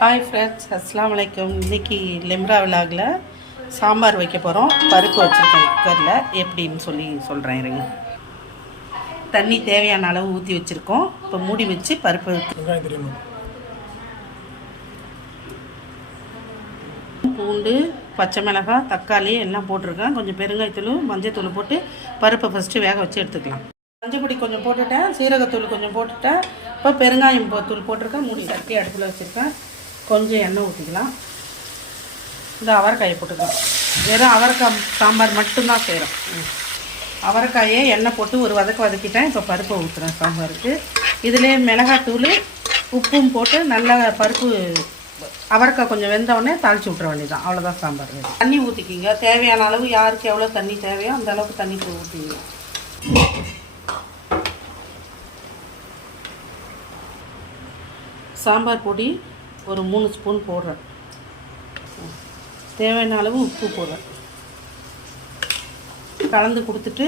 Hi friends, அஸ்ஸலாமு அலைக்கும். இன்றைக்கி லிம்ரா விலாகில் சாம்பார் வைக்க போகிறோம். பருப்பு வச்சுருக்கேன் குக்கரில். எப்படின்னு சொல்கிறேன் இருங்க. தண்ணி தேவையான அளவு ஊற்றி வச்சுருக்கோம். இப்போ மூடி வச்சு பருப்பு பூண்டு, பச்சை மிளகாய், தக்காளி எல்லாம் போட்டிருக்கேன். கொஞ்சம் பெருங்காயத்தூள், மஞ்சத்தூள் போட்டு பருப்பை ஃபஸ்ட்டு வேக வச்சு எடுத்துக்கலாம். மஞ்சள் பொடி கொஞ்சம் போட்டுட்டேன், சீரகத்தூள் கொஞ்சம் போட்டுட்டேன். இப்போ பெருங்காயம் தூள் போட்டிருக்கேன். மூடி சட்டி அடுப்பில் வச்சுருக்கேன். கொஞ்சம் எண்ணெய் ஊற்றிக்கலாம். இந்த அவரைக்காயை போட்டுக்கலாம். வெறும் அவரைக்காய் சாம்பார் மட்டும்தான் செய்கிறோம். அவரைக்காயை எண்ணெய் போட்டு ஒரு வதக்கிட்டேன். இப்போ பருப்பை ஊற்றுறேன் சாம்பாருக்கு. இதிலே மிளகாத்தூள், உப்பும் போட்டு நல்லா பருப்பு அவரைக்காய் கொஞ்சம் வெந்தவுடனே தாளித்து விட்ற வேண்டியதான். அவ்வளோதான் சாம்பார். தண்ணி ஊற்றிக்கிங்க. தேவையான அளவு யாருக்கு எவ்வளோ தண்ணி தேவையோ அந்த அளவுக்கு தண்ணி ஊற்றிங்க. சாம்பார் பொடி ஒரு 3 ஸ்பூன் போடுறேன். தேவையான அளவு உப்பு போடுறேன். கலந்து கொடுத்துட்டு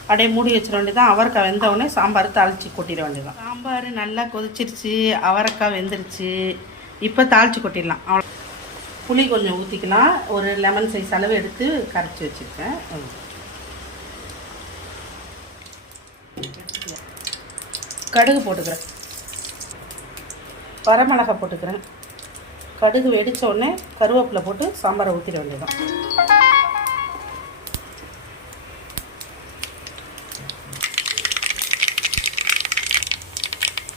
அப்படியே மூடி வச்சிட வேண்டியதான். அவரைக்காய் வெந்தவுடனே சாம்பார் தாளித்து கொட்டிட வேண்டியதான். சாம்பார் நல்லா கொதிச்சிருச்சு, அவரைக்காய் வெந்துருச்சு. இப்போ தாளித்து கொட்டிடலாம். அவ்வளோ. புளி கொஞ்சம் ஊற்றிக்கலாம். ஒரு லெமன் சைஸ் அளவு எடுத்து கரைச்சி வச்சுருக்கேன். கடுகு போட்டுக்கிறேன். வரமிளகாய் போட்டுக்கிறேன். கடுகு வெடித்த உடனே கருவேப்பிலை போட்டு சாம்பாரை ஊற்றிட வேண்டியதான்.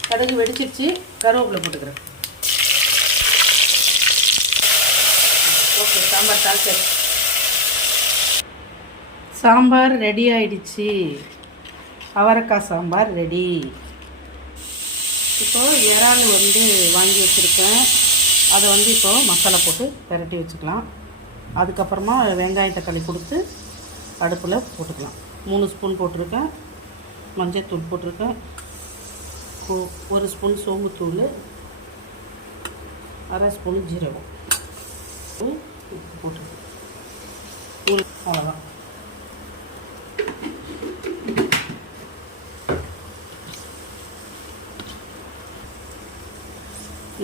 கடுகு வெடிச்சிருச்சு, கருவேப்பிலை போட்டுக்கிறேன். ஓகே, சாம்பார் தாளிச்சு. சாம்பார் ரெடி ஆயிடுச்சு. அவரைக்காய் சாம்பார் ரெடி. இப்போது இறால் வாங்கி வச்சுருக்கேன். அதை இப்போது மசாலா போட்டு பெரட்டி வச்சுக்கலாம். அதுக்கப்புறமா வெங்காயம் தக்காளி கொடுத்து அடுப்பில் போட்டுக்கலாம். 3 ஸ்பூன் போட்டிருக்கேன். மஞ்சள் தூள் போட்டிருக்கேன். 1 ஸ்பூன் சோம்புத்தூள், 1/2 ஸ்பூன் ஜீரகம், உப்பு போட்டிருக்கேன். அவ்வளோதான்.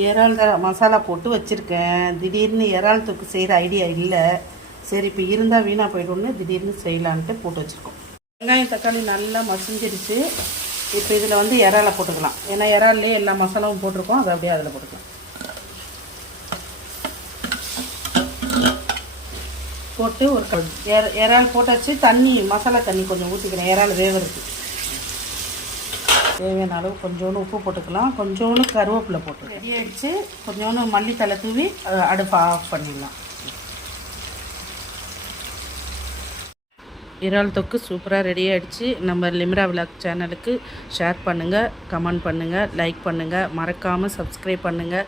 இறால் மசாலா போட்டு வச்சுருக்கேன். திடீர்னு இறால் தொக்கு செய்கிற ஐடியா இல்லை. சரி, இப்போ இருந்தால் வீணாக போய்டுன்னு திடீர்னு செய்யலான்ட்டு போட்டு வச்சுருக்கோம். வெங்காயம் தக்காளி நல்லா மசிஞ்சிருச்சு. இப்போ இதில் இறாலை போட்டுக்கலாம். ஏன்னா இறால்லே எல்லா மசாலாவும் போட்டிருக்கோம். அதை அப்படியே அதில் போட்டுக்கலாம். போட்டு ஒரு இறால் போட்டாச்சு. தண்ணி, மசாலா தண்ணி கொஞ்சம் ஊற்றிக்கிறேன். இறால் வேவருக்கு தேவையான அளவு கொஞ்சோண்டு உப்பு போட்டுக்கலாம். கொஞ்சோண்டு கருவேப்பிலை போட்டு ரெடி ஆகிடுச்சு. கொஞ்சோண்டு மல்லித்தலை தூவி அடுப்பை ஆஃப் பண்ணிடலாம். இறால் தொக்கு சூப்பராக ரெடி ஆகிடுச்சு. நம்ம லிம்ரா விலாக் சேனலுக்கு ஷேர் பண்ணுங்கள், கமெண்ட் பண்ணுங்கள், லைக் பண்ணுங்கள். மறக்காமல் சப்ஸ்கிரைப் பண்ணுங்கள்.